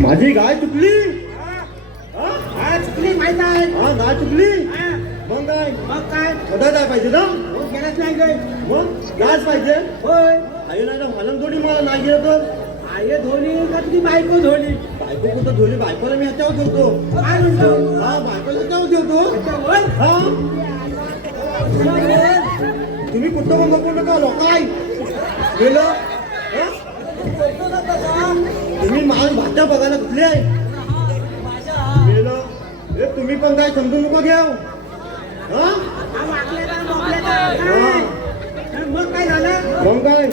माझी गाय चुकली. काय चुकली माहित आहे? हा गाय चुकली. हा, मग काय मग काय? सदा जाय पाहिजे ना. हो, गेलाच नाही गं. मग गायच पाहिजे. होय, आई नाही तर मला थोडी मला नाही गेलं तर आई धोली का तुझी बायको धोली? बायको कुठं धुली. बायकोला मी ह्याच्यावर ठेवतो. काय म्हणतो? हा बायकोला ह्याच्यावर ठेवतो. त्याच्यावर? हा त्याच्यावर? तुम्ही कुठं पण बघू नका लोकाय गेलं. हा? तुम्ही माझ भाषा बघायला कुठली आहे गेलं. हे तुम्ही पण काय समजू नका घ्या. हा हा, वाकलेला, मोकलेला. काय? मग काय झालं? मग काय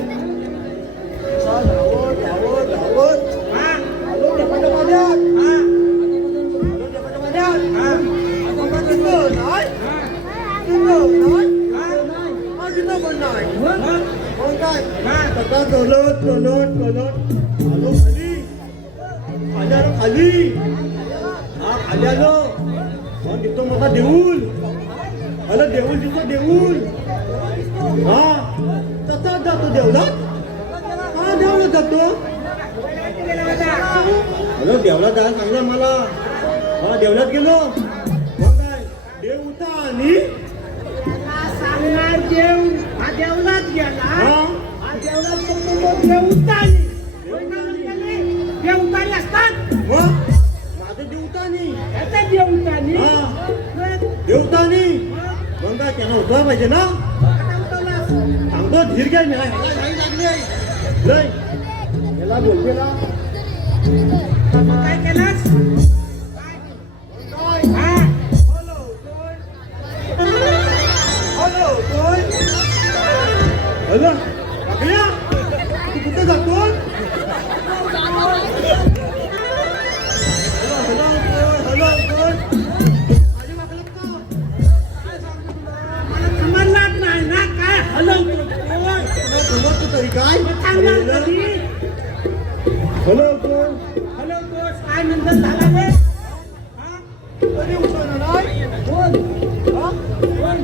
धावत धावत धावत हा, आलो डबाच्या पाण्यात. हा, आलो डबाच्या पाण्यात. हा, आता तिथं नाही. हा, तिथं नाही. हा. हा, तिथं पण नाही. मग? मग काय हा. आता चलत चलत चलत आलो खाली. खाली आलो खाली. हा खाली आलो. मग तिथं मोठा देऊळ. आलं देऊळ तिथं देऊळ. हा तसाच जातो देवळात. हा देवळात जातो. हॅलो देवळात जायला सांगलं मला. हा देवळात गेलो. मग काय देव होता आणि सांगणार देव हा देवलाच गेला. हा हा देवलाच फक्त तो देव उतारली. देव उतारली असतात. मग माझं देव होता आणि याचा देव उतारली. हा मग देव होता आणि मग काय त्यानं उठवा पाहिजे ना. आता उतरलास. सांगतो धीर घ्या. मी लय याला बोलतेला. मग काय केलास? हा. हॅलो टाकल्या तू कुठे जातो. समजलाच नाही ना काय हलवतो तरी काय हलवतोस काय नंतर झाला रे? हा? तरी उठवणार नाही. कोण? हा? कोण?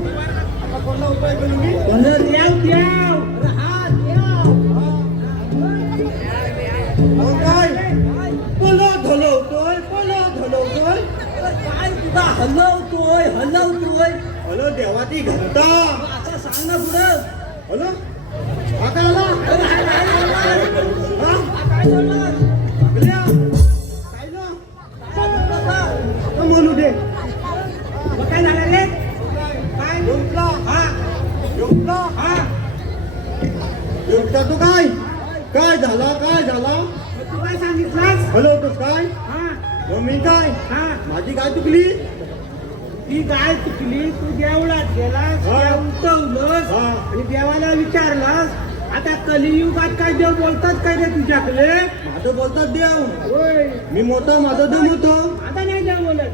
आता कोणला उपाय करू मी. अरे देव देव. हा देव. मग काय पलत हलवतोय पलत हलवतोय. काय तुझा हलवतोय हलवतोय? हॅलो देवाची घंटा. आता सांग ना पुढं. हॅलो हा काय आला. अरे हाय, हाय, हाय, हाय. हा काय झालं? टाकल्या काय ना आता म्हणू दे. मग काय झालं रे? काय? येऊला हा येऊला हा. येऊला तू काय काय झाला काय झाला. मग तू काय सांगितलंस? हलवतोस काय. हा मग मी काय हा. माझी गाय चुकली. ती गाय चुकली. तू देवळात गेलास. हा. देव उठवलंस हा. आणि देवाला विचारलास. आता कलियुगात काय देव बोलतात काय रे तुझ्याकडे? माझं बोलतात देव. होय. मी मोठं माझं देव होतं. आता नाही देव बोलत.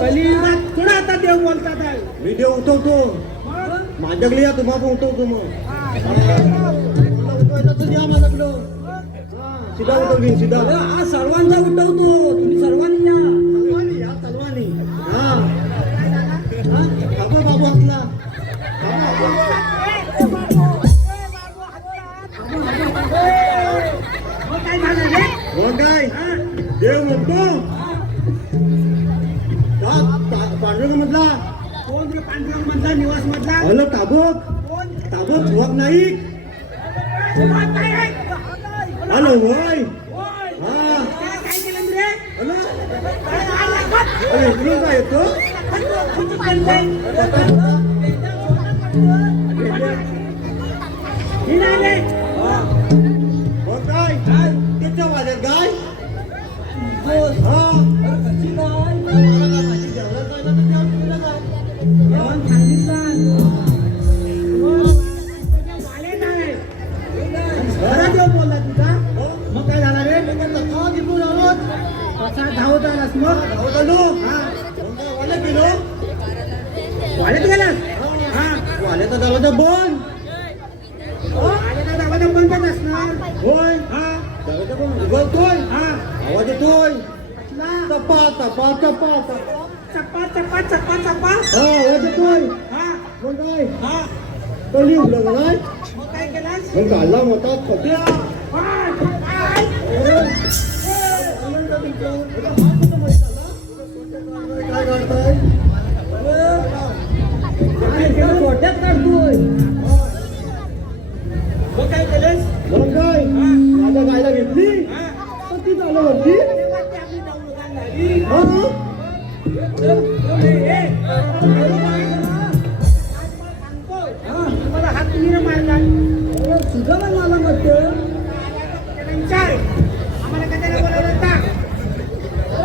कलियुगात थोडा आता देव बोलतात आहे. मी देव उठवतो. मग? माझ्याकडे या तुम्हाला पण उठवतो. मग हा. तुला उठवायचं तर या माझ्याकडं. हा, सीधा उठवलीन सीधा. हा सर्वांचा उठवतो. तुम्ही सर्वांनी या. तलवानी या तलवानी. हा हा बाबा बाबू आपला मग काय झालं रे? मग काय हा. देव म्हणतो पांडुरंग मधला. कोण रे पांडुरंग मधला निवास मधला? हॅलो ताबक कोण? ताबक सुहाग नाईक. सुभाष नाईक. हॅलो होय. होय. हा त्याला काय केलं रे? हॅलो काय झालं? अरे इकडून काय येतो. किती केलंय? ही नाही रे. मग काय त्याच्या वाड्यात गाय. हा माझी जेवढा जायला तर त्या तुला जाय. कोण सांगितलं? वाले नाही. खरं देव बोलला तुझा. मग काय झालं रे? तसा तिथून आलो. कसा धावत आलास मग? धावत आलो. हा. मग काय वाड्यात गेलो. वाड्यात गेलास? हा. वाड्याचा दरवाजा बंद. वाड्याचा दरवाजा बंदच असणार. होय हा. दरवाजा पण उघडतोय. हा. आवाज येतोय. कसला? चपा चपा चपा चपा. चप्पा चप्पा चप्पा चप्पा. हा आवाज येतोय. हा. मग काय हा. कली उघडलं का नाही. मग काय केलास? मग घालला मोठा पट्या. हाय. हाय. काय काढताय? गोट्यात काढतोय मग काय केलंस मग काय माझ्या गायला घेतली तर ती चालू होती हा? मला हात तुम्ही मारला तुझं नाही मला म्हटलं विचार आम्हाला कशाला बोलावलं होता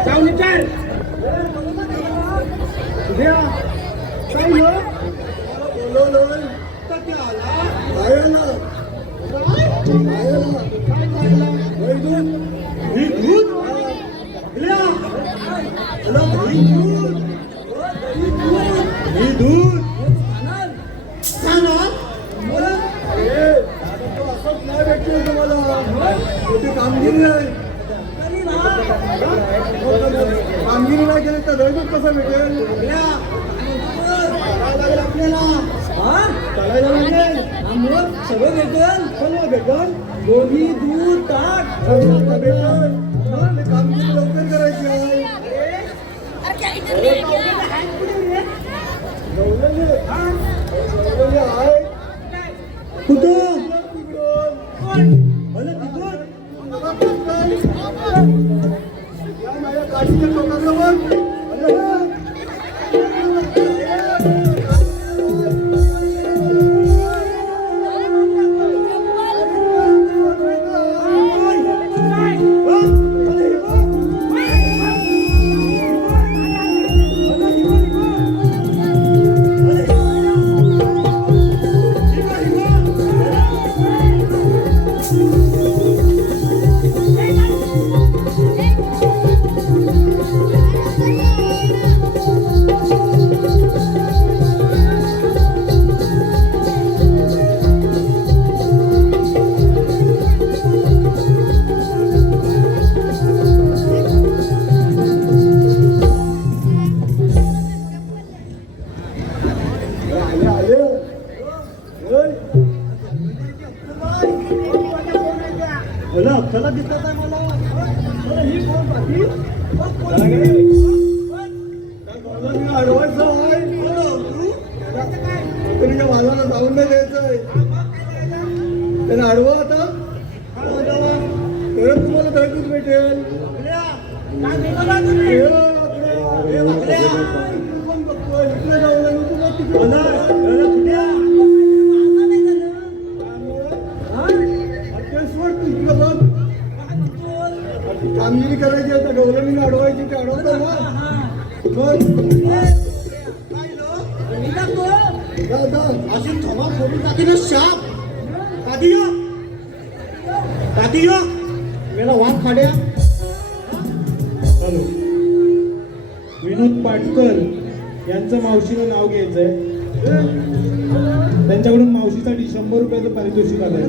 जाऊन विचार उद्या काय मग? बोलवलं तर ते आला गायला काय गायला दूध ही दूध इल्या. अला, ही दूध ही दूध खाणार? अरे, आता तो असंच नाही भेटलं तुम्हाला मोठी कामगिरी आहे कामगिरी नाही केली तर दैनिक कसं भेटेल चालायला लागेल आपल्याला चालायला लागेल सगळं भेटेल सगळं भेटेल दोन्ही दूध ताट सगळं भेटेल कामगिरी लवकर करायची आहे कुठं माझ्या काशीच्या टोकाजवळ मला अक्षला दिसत आहे मला ही कोण बाकी अडवायचं आहे कंपनीच्या मालाला जाऊन नाही द्यायचं आहे त्याने अडवा आता परत तुम्हाला दरकूच भेटेल कामगिरी करायची आता गौरवीने अडवायची ते अडवतो ना अशी थोडा फोडून टाकीन शाप काठी मेला वाद काढ्या हॅलो विनोद पाटकर यांचं मावशीनं नाव घ्यायचंय त्यांच्याकडून मावशीसाठी 100 रुपयाचं पारितोषिक आलंय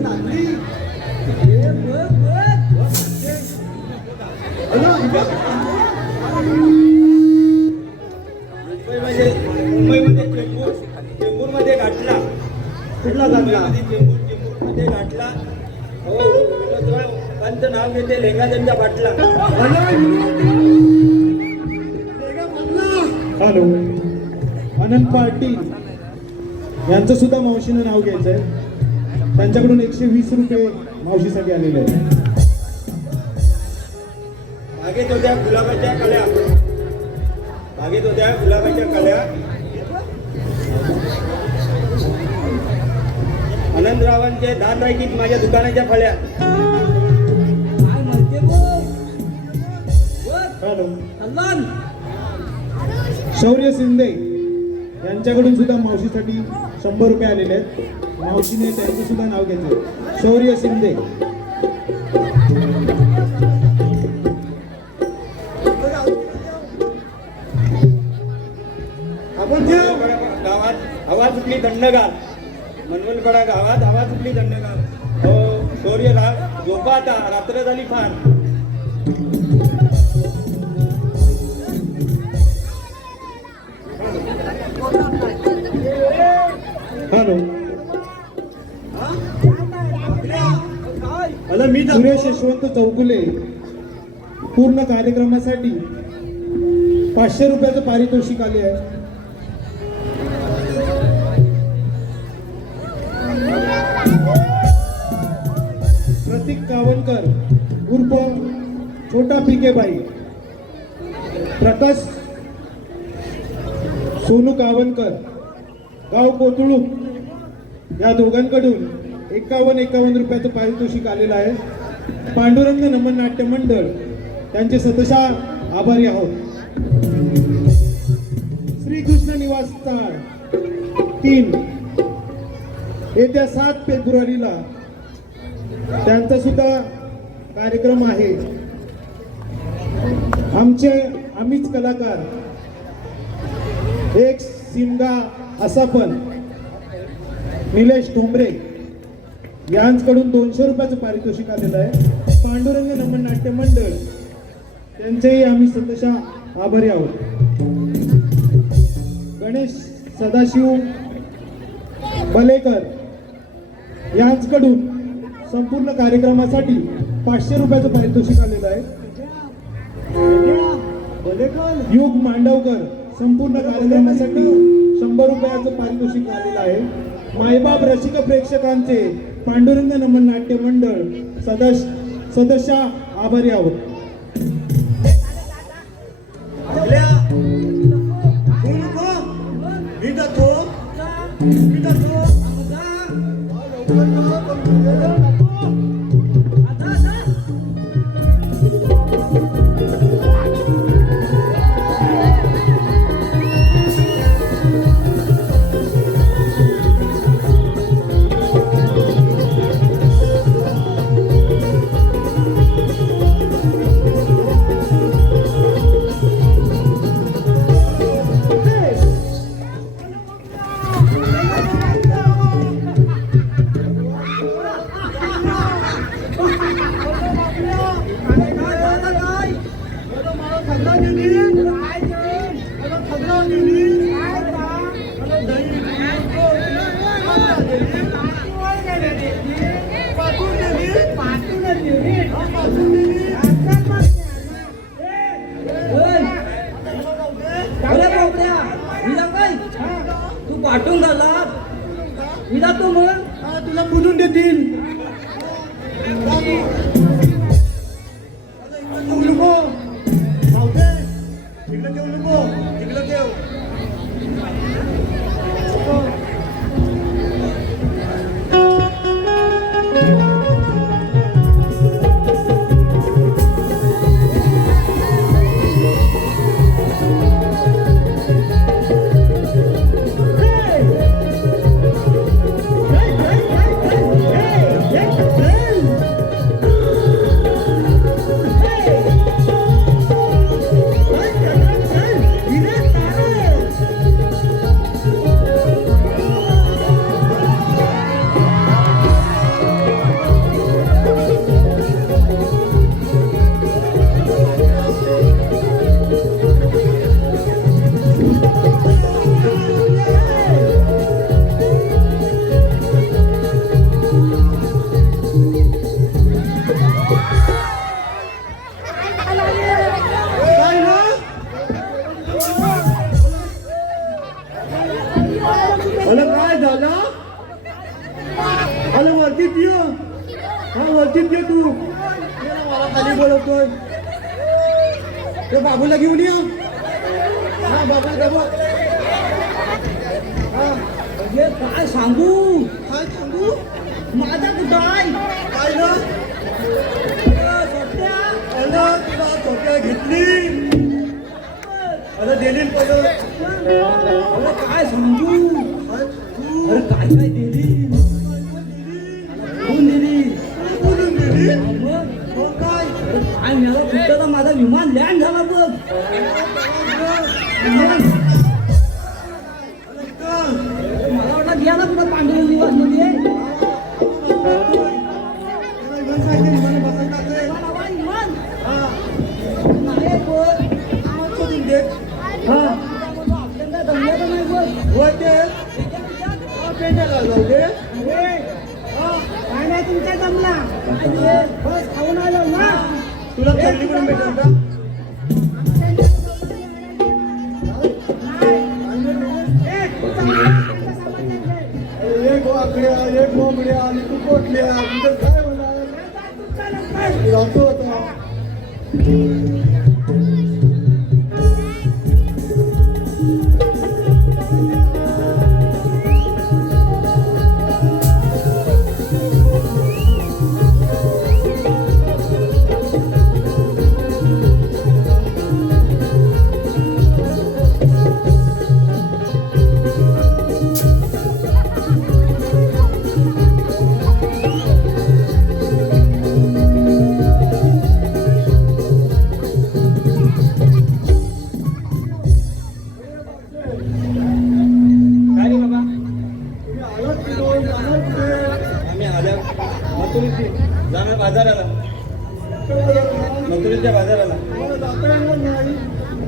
मुंबईमध्ये चेंबूरमध्ये गाठला कुठला गाठला चेंबूरमध्ये गाठला हो पंत नाव घेते लेंगादंडा बाटला हॅलो अनंत पाटील यांचं सुद्धा मावशीनं नाव घ्यायचंय त्यांच्याकडून 120 रुपये मावशीसाठी आलेले आहे मागेत होत्या गुलाबाच्या कळ्या आनंदरावांचे दान राहिकीत माझ्या दुकानाच्या फळ्या हॅलो शौर्य शिंदे यांच्याकडून सुद्धा मावशीसाठी 100 रुपये आलेले आहेत मावशीने त्यांचं सुद्धा नाव घ्यायचं शौर्य शिंदे गावात हवा सुटली दंडगार मनवलकडा गावात हवा सुटली दंडगार हो शौर्य झोपा आता रात्र झाली फार हॅलो मी सुरेश यशवंत चौकुले पूर्ण कार्यक्रमासाठी 500 रुपयाचं पारितोषिक आले आहे. प्रतीक कावनकर उर्फ छोटा पिकेबाई, प्रकाश सोनू कावनकर गाव कोतुळूक या दोघांकडून 51 रुपयाचं पारितोषिक आलेलं आहे. पांडुरंग नमन नाट्य मंडळ त्यांचे सतशः आभारी आहोत. श्रीकृष्ण निवासस्थान 3 येत्या 7 फेब्रुवारीला त्यांचा सुद्धा कार्यक्रम आहे. आम्हीच कलाकार एक सिमगा असा पण निलेश ठोंबरे यांच्याकडून 200 रुपयाचं पारितोषिक आलेलं आहे. पांडुरंग नमन नाट्य मंडळ त्यांचेही आम्ही सतशः आभारी आहोत. गणेश सदाशिव बलेकर यांच्याकडून संपूर्ण कार्यक्रमासाठी 500 रुपयाचं पारितोषिक आलेलं आहे. युग मांडवकर संपूर्ण कार्यक्रमासाठी 100 रुपयाचं पारितोषिक आलेलं आहे. मायबाप रसिक प्रेक्षकांचे पांडुरंग नमन नाट्य मंडळ सदस्य आभारी आहोत. तू पाठवून झाला हिला तो मग तुला बोलून देतील. तू मला खाली बोलवतोय. ते बाबूला घेऊन ये. हा बाबूला बघ. काय सांगू माझा कुठं आहे काय ना तुला छोट्या घेतली अरे दिली अरे काय सांगू अरे काय काय दिली कोण दिली काय काय मला कुठं माझा विमान लँड झाला बघ. मला वाटलं घ्या ना कुठं पांढऱ्या निवास मध्ये तुमच्या जमला बस खाऊन आलो ना तुला थंडी पण भेटेल का? एक वाकड्या एक मोकड्या आणि तू कोटल्या तुझं काय होणार जातो आता काय रे बाबा? तुम्ही आलात की दोन जाणार कुठे आम्ही आल्या मथुरीची जाणार बाजाराला, मथुरीच्या बाजाराला. तुम्हाला जाता येणार नाही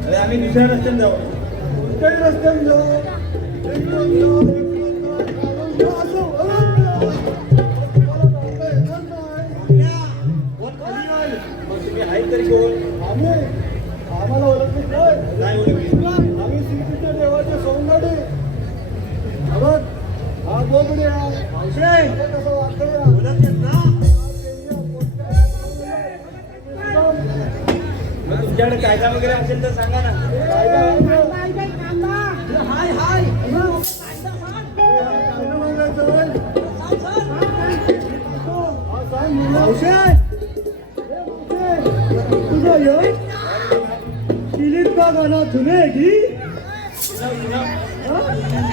अरे आम्ही दुसऱ्या रस्त्याने जाऊ. कोणत्याही रस्त्याने जाऊ एकदम जाऊ असं तुम्हाला जाता येणार नाही मग तुम्ही आहेत तरी कोण? आम्हाला ओळखत नाही नाही ओळखली. आम्ही श्रीकृष्ण देवाचे सौंदर्य बघ हा बोबडे कसं वाटतंय ओळखतात ना? मग तुमच्याकडे कायदा वगैरे असेल तर सांगा ना. हाय हाय तुझं य किलीत का गाणं तुम्ही की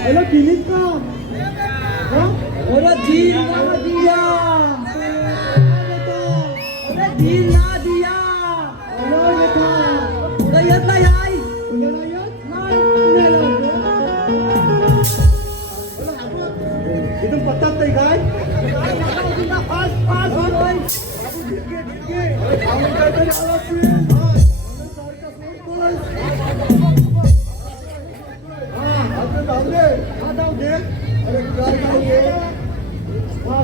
हॅलो किलीत का अरे दिल ना दिया अरे दिल ना दिया पुढे येत नाही आई पुढे येत नाही इथून पत्ताच नाही काय फास्ट फास्ट अरे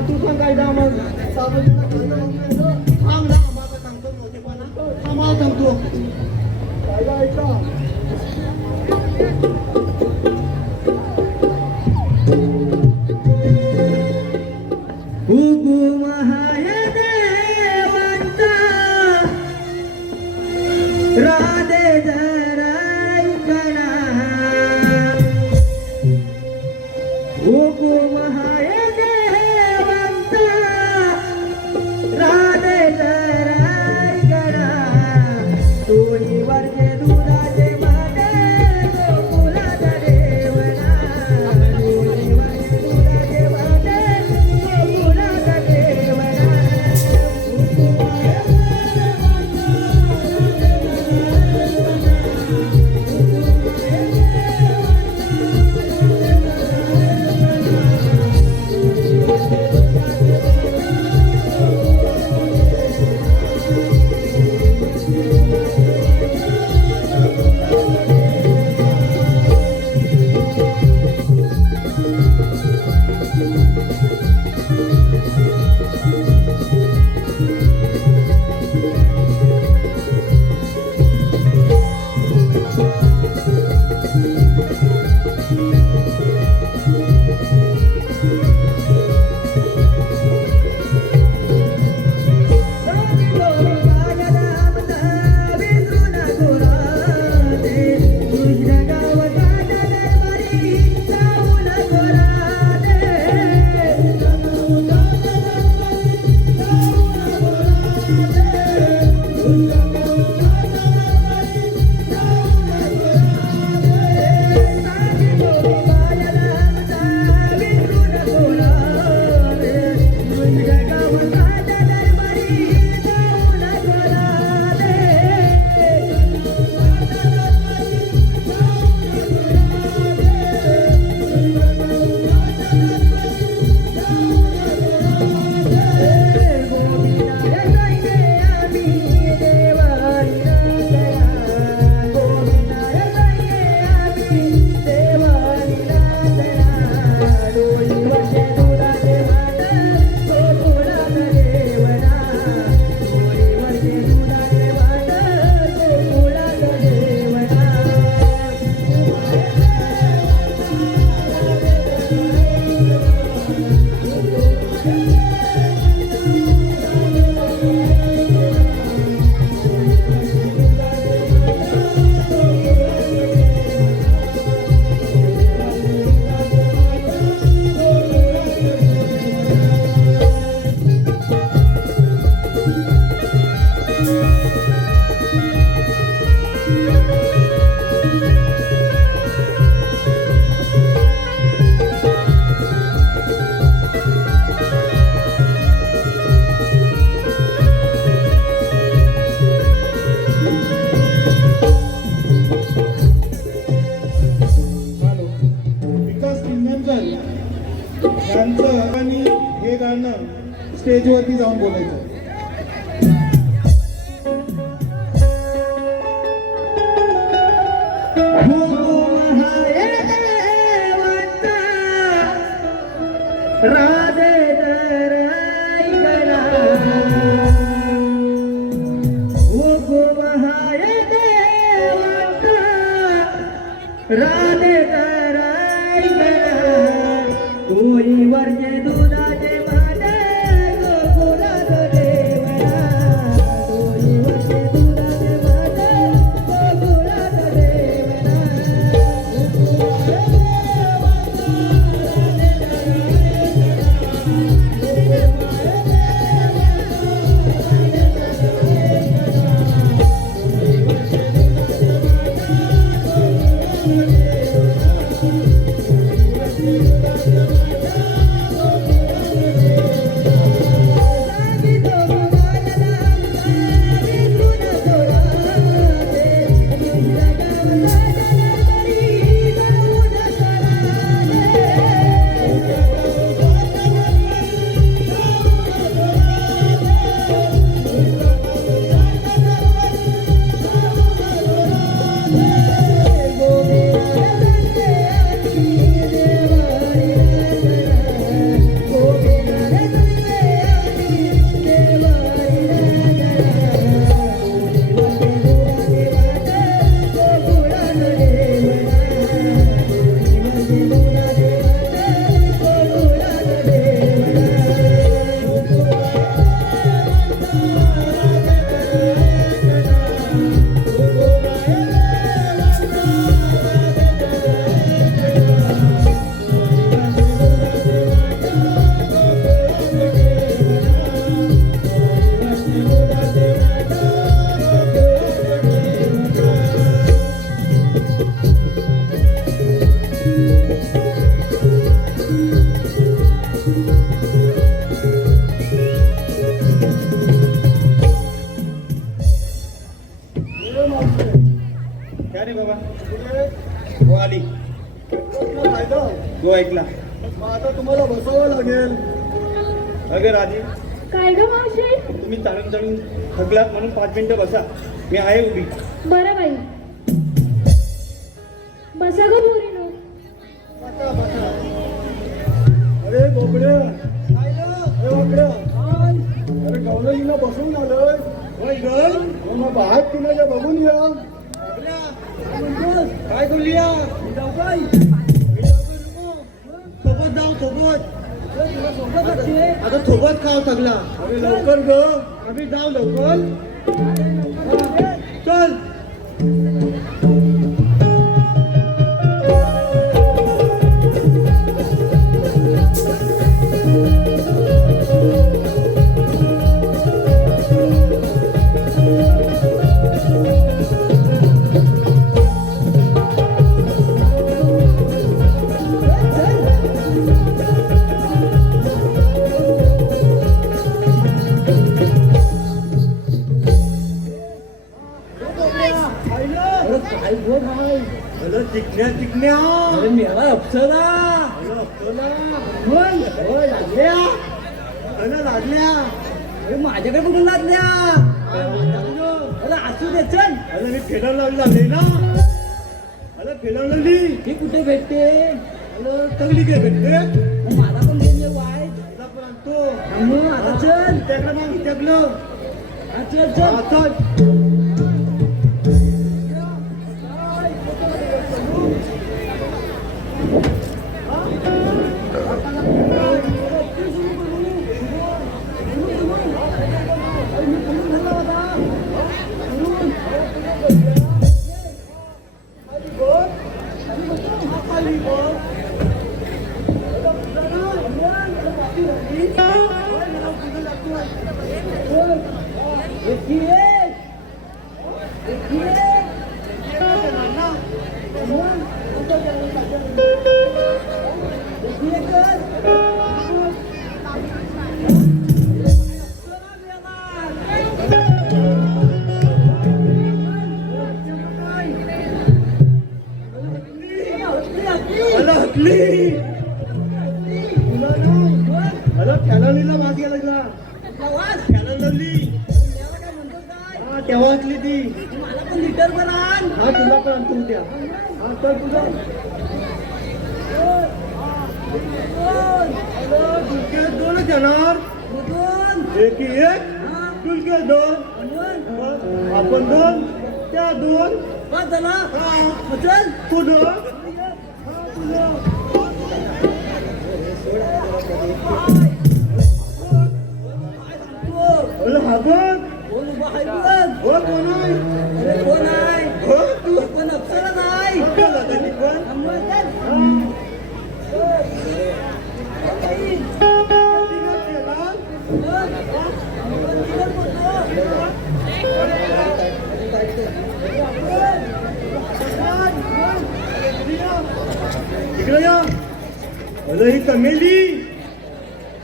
तू सांग काय दा मग थांब ना माझा सांगतो थांबा थांबतो कायदा ऐका हुकुम हाय देवांचा राधे जराई कणा हुकुम हाय देवांचा राधे जराई कणा तोही वर्गे दुधाचे माने गोकुलात देवना तोही वर्गे दुधाचे माने गोकुलात देवना हुकुम हाय हॅलो विकास किंजनकर यांचं आणि हे गाणं स्टेजवरती जाऊन बोलायचं. राधे दराई गरा ओ गोमहाय देवता राधे दराई गरा कोई वर्जे दुधाचे भांडे गोकुळात देवरा कोई वर्जे दुधाचे भांडे गोकुळात देवरा काय रे बाबा हो आली तो ऐकला आता तुम्हाला बसावं लागेल. अगं राजी काय ग मावशी? तुम्ही चालून चालून थकलात म्हणून 5 मिनिटं बसा, मी आहे उभी. बरं बाई, बसा ग पोरीनो. अरे बोबड्या अरे वाकड्या अरे गवलजीला बसून आलोय. होय ग मग बाहेर कुणाला बघून या. काय बोलली सोबत जाऊ सोबत आता सोबत खाव सगळा. अरे लवकर ग. आम्ही जाऊ लवकर चल. चिकन्या चिकन्या अरे मेला अप्सरा लागल्या अरे माझ्याकडे कुठून लागल्या. अरे असू दे चल. अरे मी फेडायला लागली ना. अरे फेडायला लागली ही कुठे भेटते. अरे चांगली काय भेटते. मला पण घेऊन ये वाय. तुला पण आणतो. आता चल. त्याकडे मग त्याकडं चल चल चल. कुठली तुला ना अरे फॅनलीला वास गेला तुला फॅनल लावली हा तेव्हा वाचली ती मला पण लिटर पण आण. हा तुला पण आणतो उद्या हा तर तुझा दोनच येणार एक तुलके दोन आपण दोन त्या दोन चल तू दोन हा बघ कोण उभा आहे बघ. हो कोण आहे अरे कोण आहे हो तू पण अप्सरा नाही. कुठं जाता ती पण थांबवा चल. इकडे या अरे ही तमेली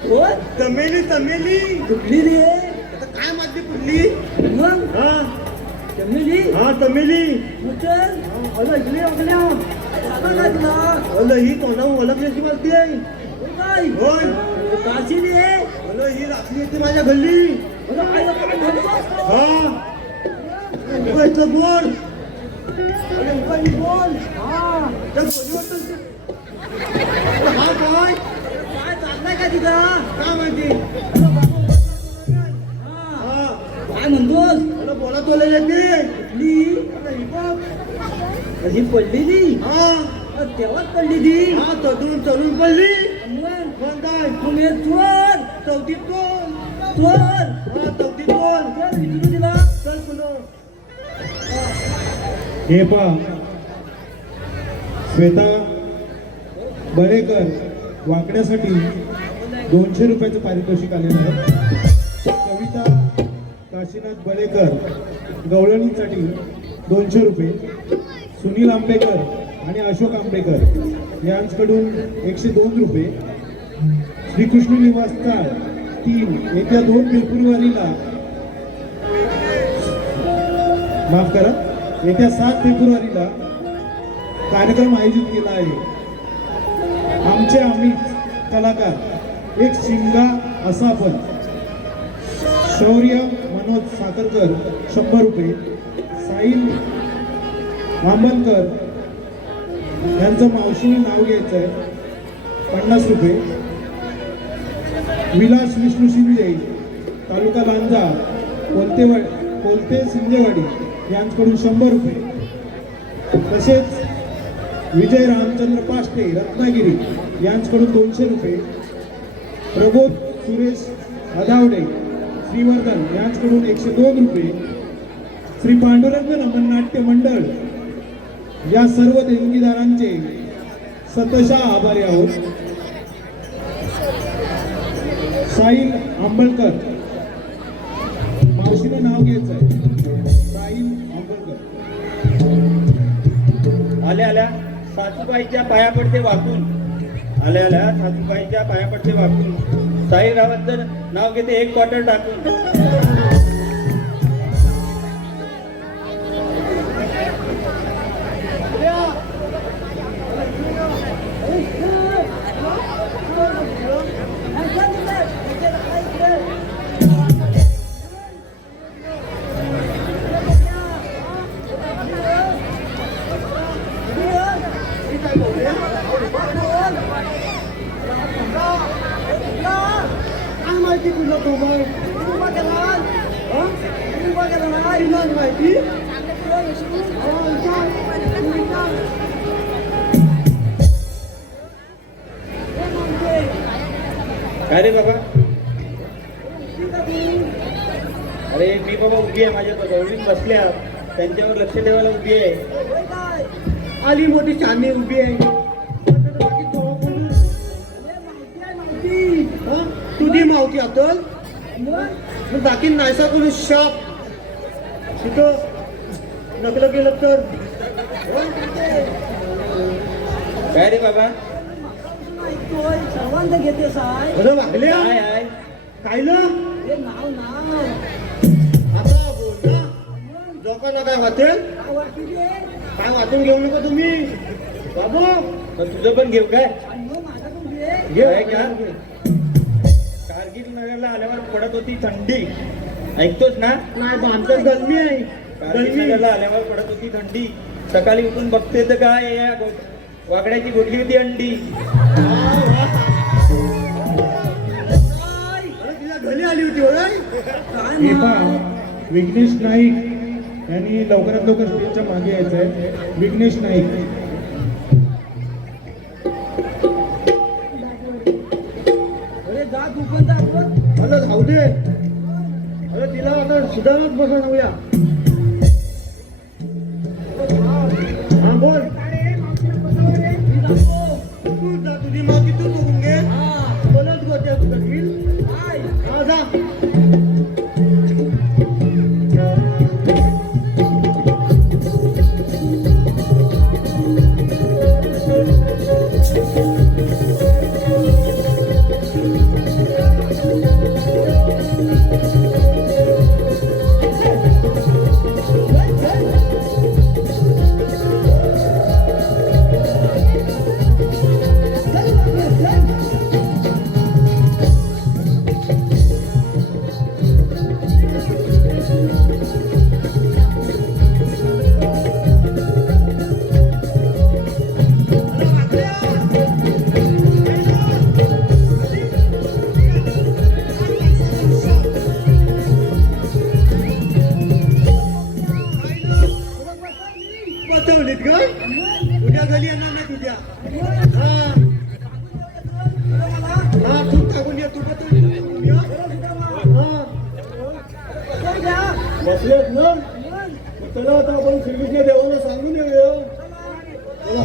कोण तमेली तमेली कुठली रे आता काय माझी कुठली मग हा जमिनी हा तमेली चल. अरे इकडे आपल्या आता काय तुला अरे ही तोंडा ओळखण्याची माहिती आहे कोण काय होय काशी रे अरे ही रात्री येते माझ्या गल्ली अरे आई बाबा काय म्हणतोस? हा उगायचं बोल अरे उगाई बोल हा त्या बोलीवर तर अरे हा काय काय चाललंय का तिथं काय माहिती हा हा काय म्हणतोस मला बोला तोला येते कुठली अरे ही बघ अशी पडलेली हा तेव्हाच पडली ती हा चढून चढून पडली मग मग काय मग हे चोर चौथीत कोण चोर हा चौथीत कोण चल विचारू तिला चल पुन्हा हे पहा श्वेता बरेकर वाकण्यासाठी 200 रुपयाचं पारितोषिक आलेलं आहे. कविता काशीनाथ बळेकर गवळणीसाठी 200 रुपये, सुनील आंबेकर आणि अशोक आंबेकर यांच्याकडून 102 रुपये, श्रीकृष्ण निवास काळ 3 येत्या 2 फेब्रुवारीला माफ करा येत्या 7 फेब्रुवारीला कार्यक्रम आयोजित केला आहे. आमचे आम्हीच कलाकार एक शिंगा असा पण शौर्य मनोज साखरकर 100 रुपये, साहिल आंबलकर यांचं मावशीने नाव घ्यायचं आहे 50 रुपये, विलास विष्णू शिंदे तालुका लांजा कोलते सिंदेवाडी यांच्याकडून 100 रुपये, तसेच विजय रामचंद्र पाष्टे रत्नागिरी यांच्याकडून 200 रुपये, प्रबोध सुरेश अधावडे श्रीवर्धन यांच्याकडून 102 रुपये, श्री पांडुरंग नमन नाट्य मंडळ या सर्व देणगीदारांचे सतशः आभारी आहोत. साहिल आंबळकर मावशीनं नाव घ्यायचं आहे साहिल आंबळकर. आल्या आल्या सासूबाईच्या पाया पडते वाकून आल्या आल्या सासूबाईच्या पाया पडते वाकून साईरावांचं नाव घेते 1 क्वार्टर टाकून. काय माहिती तुला तो बाय माहिती काय रे बाबा अरे मी बाबा उभी आहे माझ्या गवळीत बसल्या त्यांच्यावर लक्ष ठेवायला उभी आहे आली मोठी चांदणी उभी आहे तुझी मावती अतल मग बाकी नाहीसा करू शाप तिथं नकलं केलं तर काय रे बाबा सर्वांचं घेते साय बरं वागले काय ना हे नाव नाव आता बोल ना जोका ना काय वाटेल काय वाटते काय वाटून घेऊ नका तुम्ही बाबू तर तुझं पण घेऊ काय घे. आहे का कारगिल नगरला आल्यावर पडत होती थंडी ऐकतोस ना नाही बा, आमच्यात गरमी आहे कारगिल गरमी नगरला आल्यावर पडत होती थंडी सकाळी उठून बघते तर काय या वाकड्याची गोटली होती अंडी अरे तिला घरी आली होती होय हे पहा विघ्नेश नाईक यांनी लवकरात लवकर स्टेजच्या मागे यायचं आहे. विघ्नेश नाईक. अरे जा तू पण जा अरे जाऊ दे अरे तिला आता सुधारत बसा नव्या हा बोल तू जा तुझी मागी तू बघून घे बोलत गोट्या तू करशील हा जा बसवलीत ग उद्या घरी येणार नाही तुझ्या हा हा तू टाकून ये तू बसवली बसलेत ना चला आता आपण श्रीकृष्ण देवाला सांगून येऊया चला